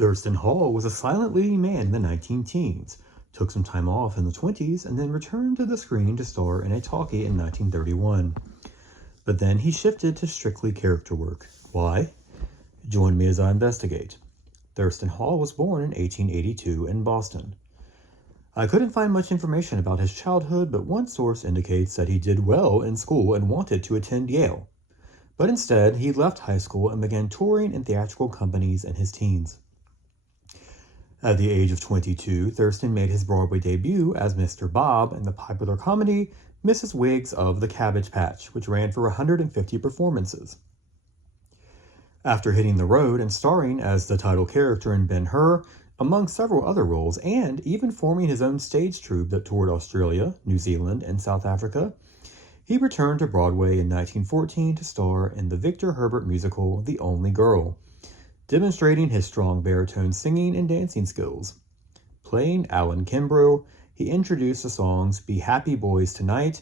Thurston Hall was a silent leading man in the 19-teens, took some time off in the 20s, and then returned to the screen to star in a talkie in 1931. But then he shifted to strictly character work. Why? Join me as I investigate. Thurston Hall was born in 1882 in Boston. I couldn't find much information about his childhood, but one source indicates that he did well in school and wanted to attend Yale. But instead, he left high school and began touring in theatrical companies in his teens. At the age of 22, Thurston made his Broadway debut as Mr. Bob in the popular comedy Mrs. Wiggs of the Cabbage Patch, which ran for 150 performances. After hitting the road and starring as the title character in Ben-Hur, among several other roles, and even forming his own stage troupe that toured Australia, New Zealand, and South Africa, he returned to Broadway in 1914 to star in the Victor Herbert musical The Only Girl, demonstrating his strong baritone singing and dancing skills. Playing Alan Kimbrough, he introduced the songs Be Happy Boys Tonight,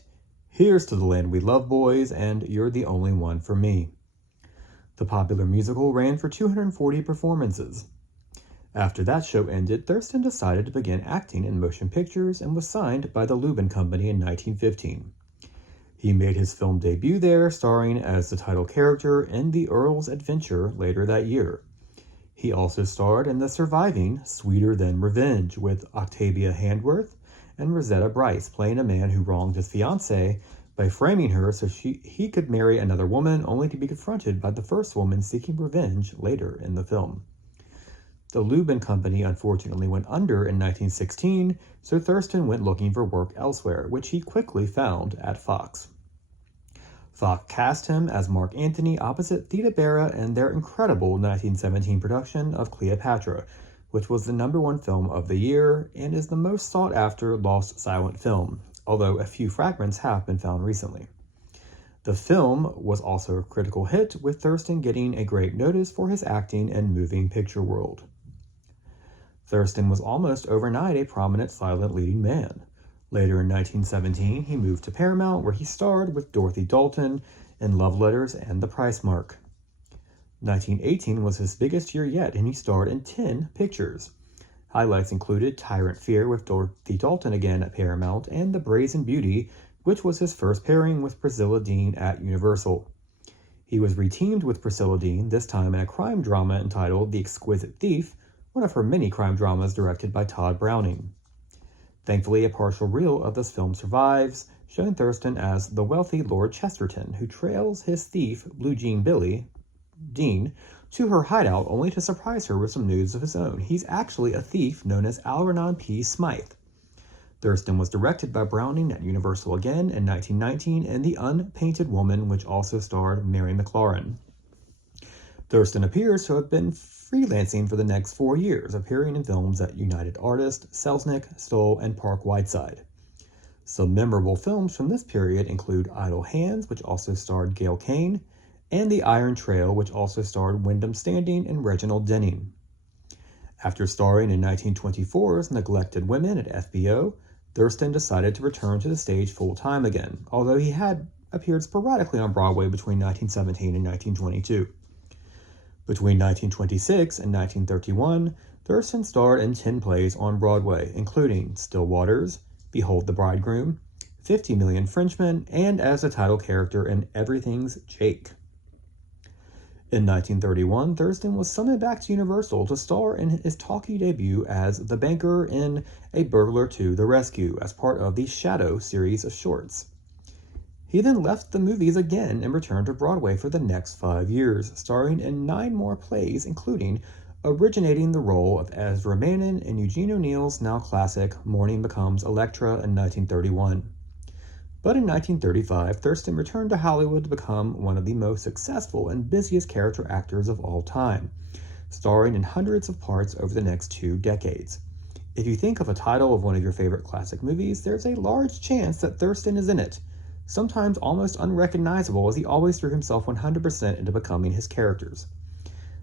Here's to the Land We Love Boys, and You're the Only One for Me. The popular musical ran for 240 performances. After that show ended, Thurston decided to begin acting in motion pictures and was signed by the Lubin Company in 1915. He made his film debut there, starring as the title character in The Earl's Adventure later that year. He also starred in the surviving Sweeter Than Revenge with Octavia Handworth and Rosetta Bryce, playing a man who wronged his fiancée by framing her so he could marry another woman, only to be confronted by the first woman seeking revenge later in the film. The Lubin Company unfortunately went under in 1916, so Thurston went looking for work elsewhere, which he quickly found at Fox. Fox cast him as Mark Antony opposite Theda Bara in their incredible 1917 production of Cleopatra, which was the #1 film of the year and is the most sought-after lost silent film, although a few fragments have been found recently. The film was also a critical hit, with Thurston getting a great notice for his acting in moving picture world. Thurston was almost overnight a prominent silent leading man. Later in 1917, he moved to Paramount, where he starred with Dorothy Dalton in Love Letters and The Price Mark. 1918 was his biggest year yet, and he starred in 10 pictures. Highlights included Tyrant Fear with Dorothy Dalton again at Paramount, and The Brazen Beauty, which was his first pairing with Priscilla Dean at Universal. He was reteamed with Priscilla Dean, this time in a crime drama entitled The Exquisite Thief, one of her many crime dramas directed by Todd Browning. Thankfully, a partial reel of this film survives, showing Thurston as the wealthy Lord Chesterton, who trails his thief, Blue Jean Billy, Dean, to her hideout only to surprise her with some news of his own. He's actually a thief known as Algernon P. Smythe. Thurston was directed by Browning at Universal again in 1919 in The Unpainted Woman, which also starred Mary McLaurin. Thurston appears to have been freelancing for the next 4 years, appearing in films at United Artists, Selznick, Stoll, and Park Whiteside. Some memorable films from this period include Idle Hands, which also starred Gail Kane, and The Iron Trail, which also starred Wyndham Standing and Reginald Denning. After starring in 1924's Neglected Women at FBO, Thurston decided to return to the stage full-time again, although he had appeared sporadically on Broadway between 1917 and 1922. Between 1926 and 1931, Thurston starred in 10 plays on Broadway, including Still Waters, Behold the Bridegroom, 50 Million Frenchmen, and as the title character in Everything's Jake. In 1931, Thurston was summoned back to Universal to star in his talkie debut as the banker in A Burglar to the Rescue as part of the Shadow series of shorts. He then left the movies again and returned to Broadway for the next 5 years, starring in 9 more plays, including originating the role of Ezra Manin in Eugene O'Neill's now classic Morning Becomes Electra in 1931. But in 1935, Thurston returned to Hollywood to become one of the most successful and busiest character actors of all time, starring in hundreds of parts over the next 2 decades. If you think of a title of one of your favorite classic movies, there's a large chance that Thurston is in it, sometimes almost unrecognizable, as he always threw himself 100% into becoming his characters.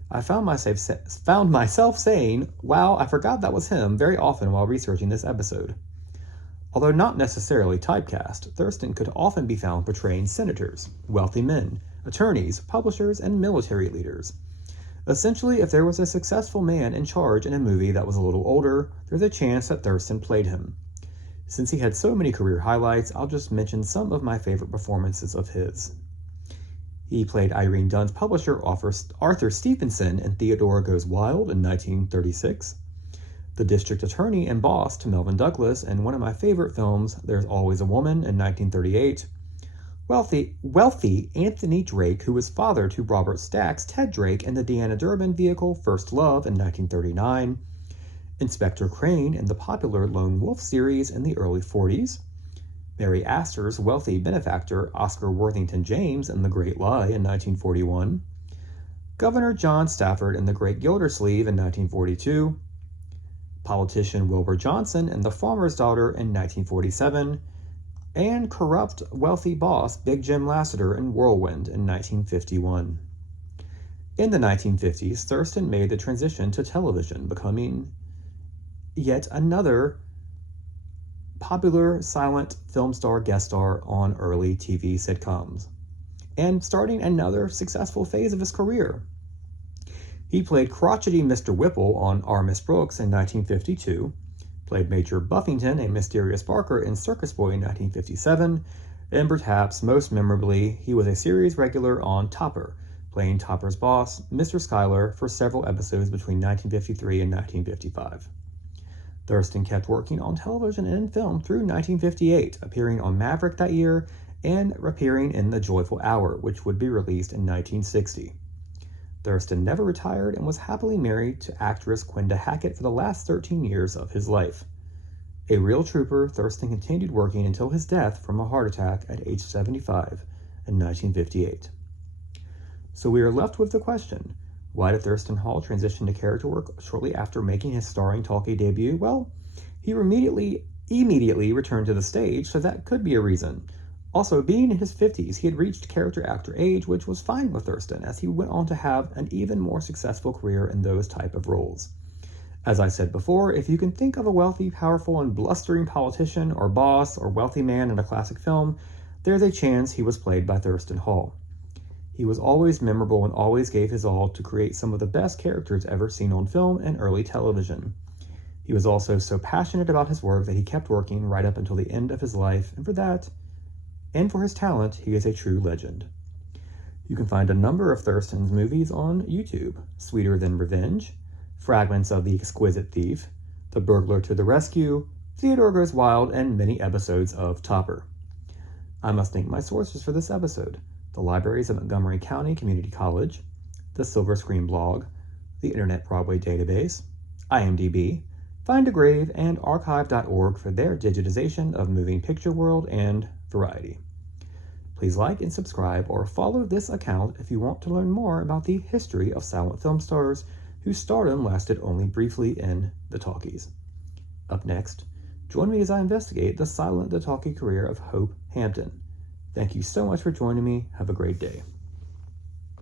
I found myself saying, wow, I forgot that was him, very often while researching this episode. Although not necessarily typecast, Thurston could often be found portraying senators, wealthy men, attorneys, publishers, and military leaders. Essentially, if there was a successful man in charge in a movie that was a little older, there's a chance that Thurston played him. Since he had so many career highlights, I'll just mention some of my favorite performances of his. He played Irene Dunn's publisher, Arthur Stevenson, in Theodora Goes Wild in 1936. The district attorney and boss to Melvyn Douglas in one of my favorite films, There's Always a Woman in 1938. Wealthy Anthony Drake, who was father to Robert Stack's Ted Drake in the Deanna Durbin vehicle First Love in 1939. Inspector Crane in the popular Lone Wolf series in the early 40s. Mary Astor's wealthy benefactor Oscar Worthington James in The Great Lie in 1941. Governor John Stafford in The Great Gildersleeve in 1942. Politician Wilbur Johnson in The Farmer's Daughter in 1947. And corrupt, wealthy boss Big Jim Lassiter in Whirlwind in 1951. In the 1950s, Thurston made the transition to television, becoming yet another popular silent film star guest star on early TV sitcoms, and starting another successful phase of his career. He played crotchety Mr. Whipple on Our Miss Brooks in 1952, played Major Buffington, a mysterious Barker, in Circus Boy in 1957, and perhaps most memorably, he was a series regular on Topper, playing Topper's boss, Mr. Schuyler, for several episodes between 1953 and 1955. Thurston kept working on television and film through 1958, appearing on Maverick that year and appearing in The Joyful Hour, which would be released in 1960. Thurston never retired and was happily married to actress Quinda Hackett for the last 13 years of his life. A real trooper, Thurston continued working until his death from a heart attack at age 75 in 1958. So we are left with the question, why did Thurston Hall transition to character work shortly after making his starring Talkie debut? Well, he immediately returned to the stage, so that could be a reason. Also, being in his 50s, he had reached character actor age, which was fine with Thurston, as he went on to have an even more successful career in those type of roles. As I said before, if you can think of a wealthy, powerful, and blustering politician or boss or wealthy man in a classic film, there's a chance he was played by Thurston Hall. He was always memorable and always gave his all to create some of the best characters ever seen on film and early television. He was also so passionate about his work that he kept working right up until the end of his life, and for that, and for his talent, he is a true legend. You can find a number of Thurston's movies on YouTube: Sweeter Than Revenge, fragments of The Exquisite Thief, The Burglar to the Rescue, Theodore Goes Wild, and many episodes of Topper. I must thank my sources for this episode: the libraries of Montgomery County Community College, the Silver Screen blog, the Internet Broadway database, IMDb, Find a Grave, and archive.org for their digitization of moving picture world and variety. Please like and subscribe or follow this account if you want to learn more about the history of silent film stars whose stardom lasted only briefly in the talkies. Up next, join me as I investigate the silent Talkie career of Hope Hampton. Thank you so much for joining me. Have a great day.